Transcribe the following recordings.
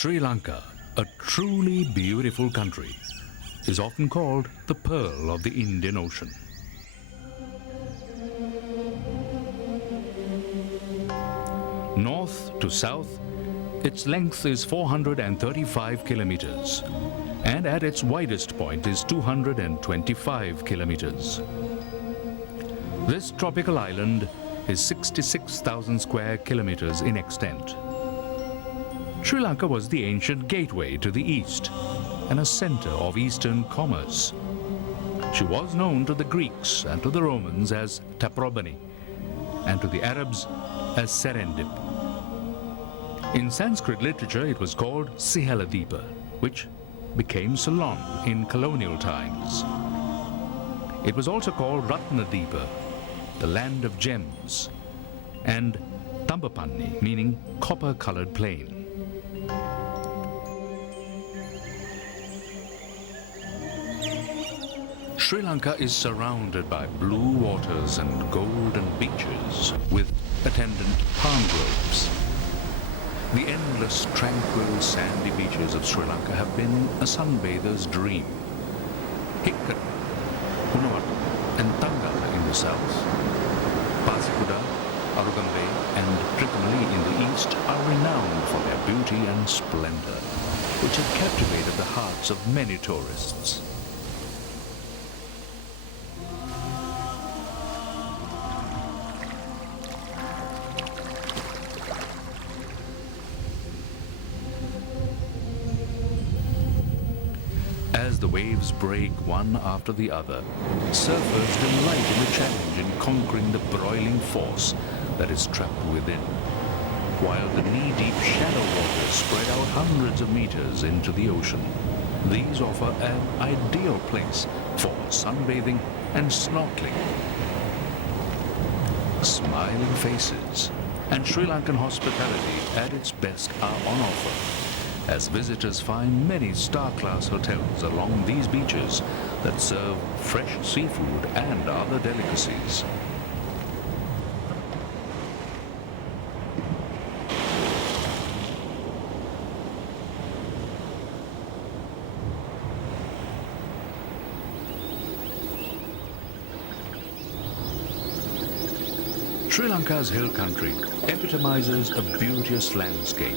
Sri Lanka, a truly beautiful country, is often called the Pearl of the Indian Ocean. North to south, its length is 435 kilometers, and at its widest point is 225 kilometers. This tropical island is 66,000 square kilometers in extent. Sri Lanka was the ancient gateway to the east and a center of eastern commerce. She was known to the Greeks and to the Romans as Taprobani, and to the Arabs as Serendip. In Sanskrit literature, it was called Sihaladipa, which became Ceylon in colonial times. It was also called Ratnadipa, the land of gems, and Tambapanni, meaning copper-colored plain. Sri Lanka is surrounded by blue waters and golden beaches with attendant palm groves. The endless, tranquil, sandy beaches of Sri Lanka have been a sunbather's dream. Hikkat, Unawat, and Tangala in the south, Pasikuda, Arugambe, and Trichinali in the east are renowned for their beauty and splendor, which have captivated the hearts of many tourists. As the waves break one after the other, surfers delight in the challenge in conquering the broiling force that is trapped within, while the knee-deep shallow waters spread out hundreds of meters into the ocean. These offer an ideal place for sunbathing and snorkeling. Smiling faces and Sri Lankan hospitality at its best are on offer, as visitors find many star-class hotels along these beaches that serve fresh seafood and other delicacies. Sri Lanka's hill country epitomizes a beauteous landscape,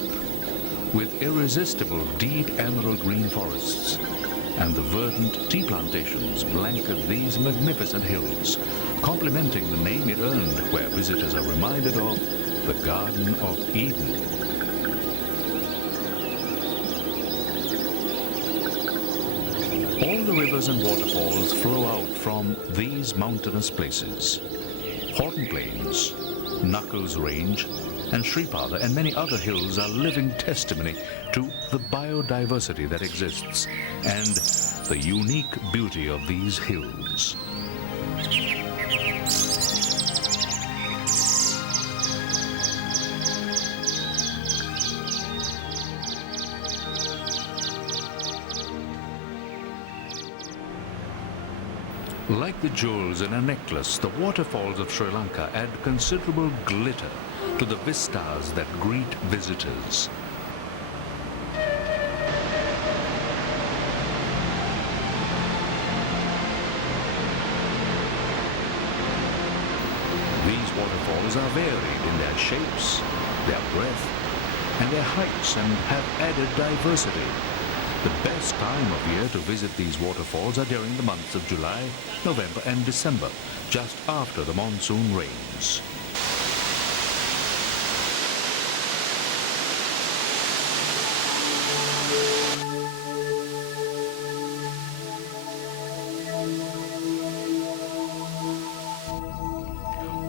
with irresistible deep emerald green forests, and the verdant tea plantations blanket these magnificent hills, complementing the name it earned, where visitors are reminded of the Garden of Eden. All the rivers and waterfalls flow out from these mountainous places. Horton Plains, Knuckles Range, and Sripada and many other hills are living testimony to the biodiversity that exists and the unique beauty of these hills. Like the jewels in a necklace, the waterfalls of Sri Lanka add considerable glitter to the vistas that greet visitors. These waterfalls are varied in their shapes, their breadth, and their heights, and have added diversity. The best time of year to visit these waterfalls are during the months of July, November, and December, just after the monsoon rains.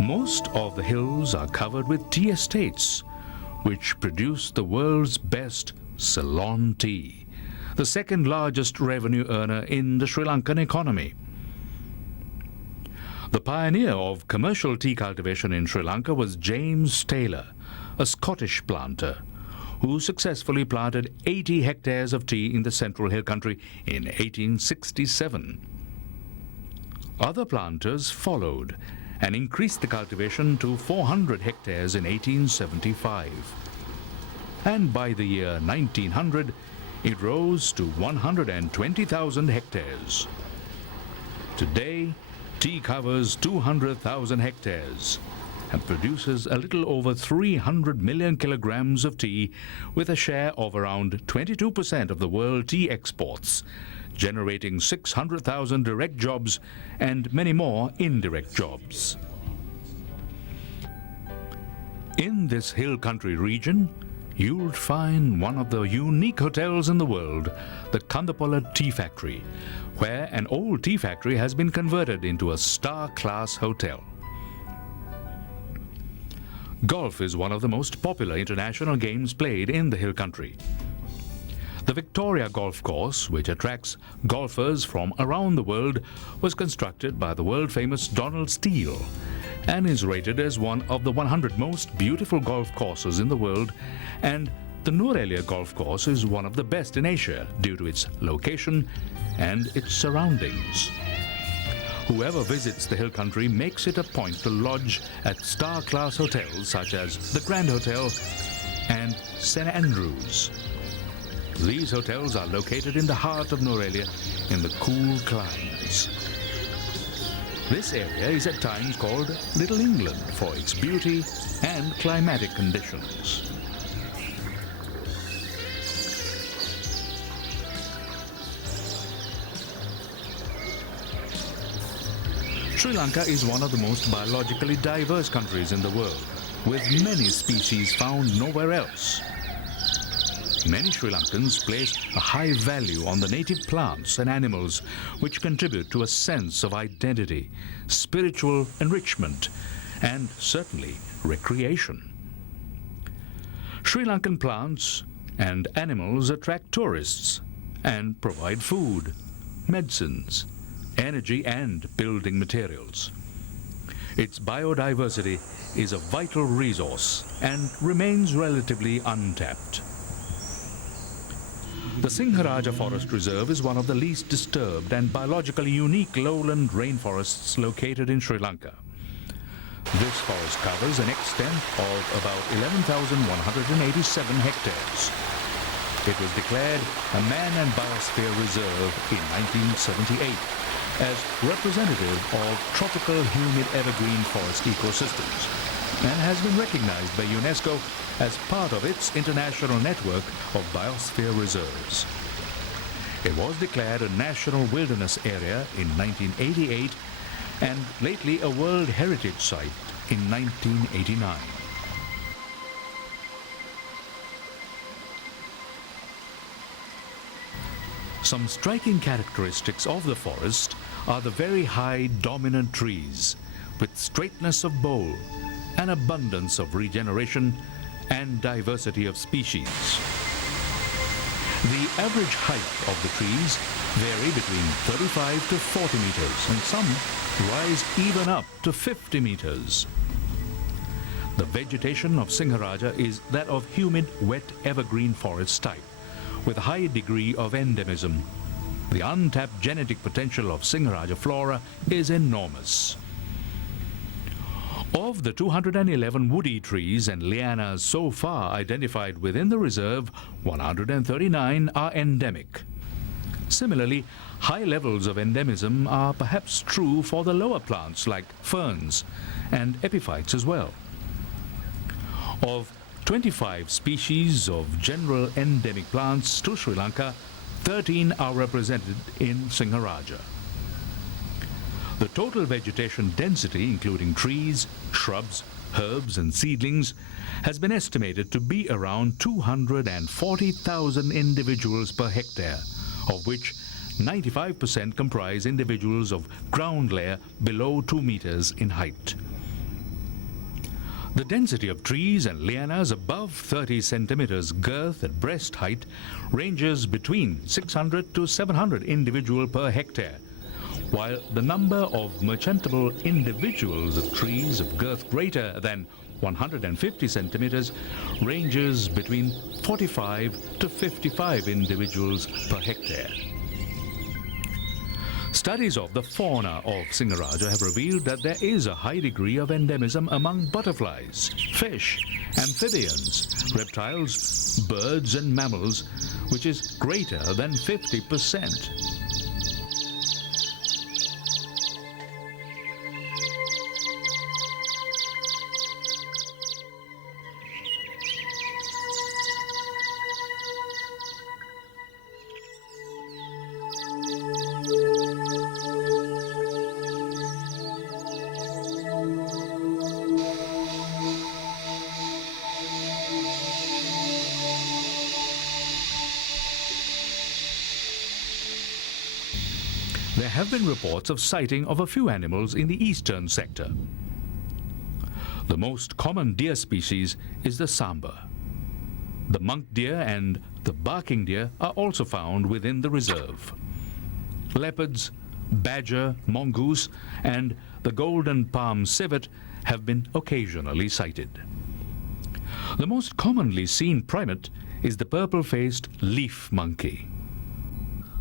Most of the hills are covered with tea estates, which produce the world's best Ceylon tea, the second largest revenue earner in the Sri Lankan economy. The pioneer of commercial tea cultivation in Sri Lanka was James Taylor, a Scottish planter, who successfully planted 80 hectares of tea in the Central Hill Country in 1867. Other planters followed and increased the cultivation to 400 hectares in 1875. and by the year 1900, it rose to 120,000 hectares. Today, tea covers 200,000 hectares and produces a little over 300 million kilograms of tea, with a share of around 22% of the world tea exports, generating 600,000 direct jobs and many more indirect jobs. In this hill country region, you'll find one of the unique hotels in the world, the Kandapala Tea Factory, where an old tea factory has been converted into a star-class hotel. Golf is one of the most popular international games played in the hill country. The Victoria Golf Course, which attracts golfers from around the world, was constructed by the world-famous Donald Steele and is rated as one of the 100 most beautiful golf courses in the world, and the Nurelia Golf Course is one of the best in Asia due to its location and its surroundings. Whoever visits the hill country makes it a point to lodge at star-class hotels such as the Grand Hotel and St. Andrews. These hotels are located in the heart of Nurelia in the cool climes. This area is at times called Little England for its beauty and climatic conditions. Sri Lanka is one of the most biologically diverse countries in the world, with many species found nowhere else. Many Sri Lankans place a high value on the native plants and animals, which contribute to a sense of identity, spiritual enrichment, and certainly recreation. Sri Lankan plants and animals attract tourists and provide food, medicines, energy, and building materials. Its biodiversity is a vital resource and remains relatively untapped. The Singharaja Forest Reserve is one of the least disturbed and biologically unique lowland rainforests located in Sri Lanka. This forest covers an extent of about 11,187 hectares. It was declared a Man and Biosphere Reserve in 1978 as representative of tropical humid evergreen forest ecosystems and has been recognized by UNESCO as part of its international network of biosphere reserves. It was declared a National Wilderness Area in 1988 and lately a World Heritage Site in 1989. Some striking characteristics of the forest are the very high dominant trees with straightness of bole, an abundance of regeneration, and diversity of species. The average height of the trees vary between 35 to 40 meters, and some rise even up to 50 meters. The vegetation of Singharaja is that of humid, wet evergreen forest type, with a high degree of endemism. The untapped genetic potential of Singharaja flora is enormous. Of the 211 woody trees and lianas so far identified within the reserve, 139 are endemic. Similarly, high levels of endemism are perhaps true for the lower plants like ferns and epiphytes as well. Of 25 species of general endemic plants to Sri Lanka, 13 are represented in Singharaja. The total vegetation density, including trees, shrubs, herbs, and seedlings, has been estimated to be around 240,000 individuals per hectare, of which 95% comprise individuals of ground layer below 2 meters in height. The density of trees and lianas above 30 centimeters girth at breast height ranges between 600 to 700 individual per hectare, while the number of merchantable individuals of trees of girth greater than 150 centimeters ranges between 45 to 55 individuals per hectare. Studies of the fauna of Singaraja have revealed that there is a high degree of endemism among butterflies, fish, amphibians, reptiles, birds and mammals, which is greater than 50%. There have been reports of sighting of a few animals in the eastern sector. The most common deer species is the samba. The monk deer and the barking deer are also found within the reserve. Leopards, badger, mongoose, and the golden palm civet have been occasionally sighted. The most commonly seen primate is the purple-faced leaf monkey.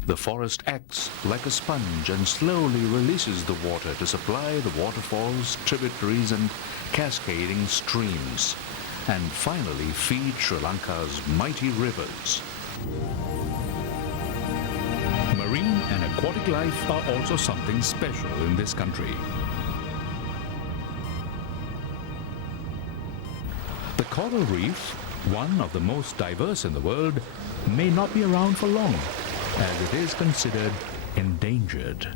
The forest acts like a sponge and slowly releases the water to supply the waterfalls, tributaries and cascading streams, and finally feed Sri Lanka's mighty rivers. Marine and aquatic life are also something special in this country. The coral reef, one of the most diverse in the world, may not be around for long, as it is considered endangered.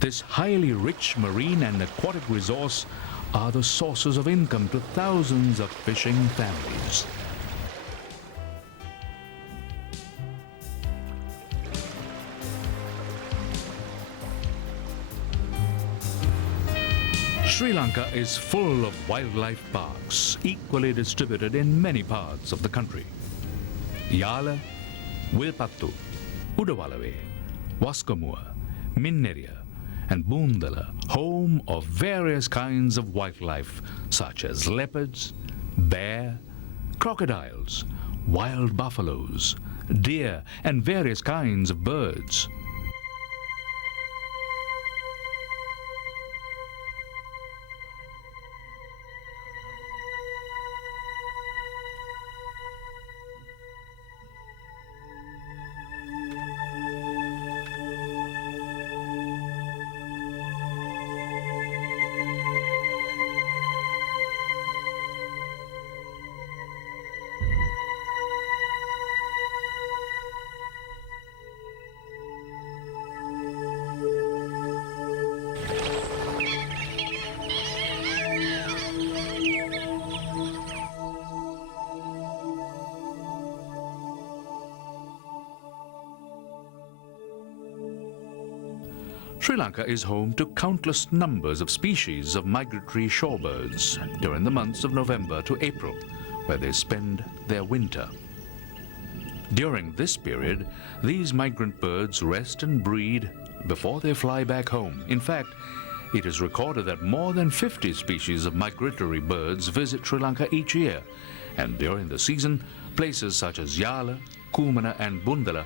This highly rich marine and aquatic resource are the sources of income to thousands of fishing families. Sri Lanka is full of wildlife parks, equally distributed in many parts of the country. Yala, Wilpattu, Udawalawe, Waskamua, Minneria, and Bundala, home of various kinds of wildlife such as leopards, bear, crocodiles, wild buffaloes, deer, and various kinds of birds. Sri Lanka is home to countless numbers of species of migratory shorebirds during the months of November to April, where they spend their winter. During this period, these migrant birds rest and breed before they fly back home. In fact, it is recorded that more than 50 species of migratory birds visit Sri Lanka each year, and during the season, places such as Yala, Kumana and Bundala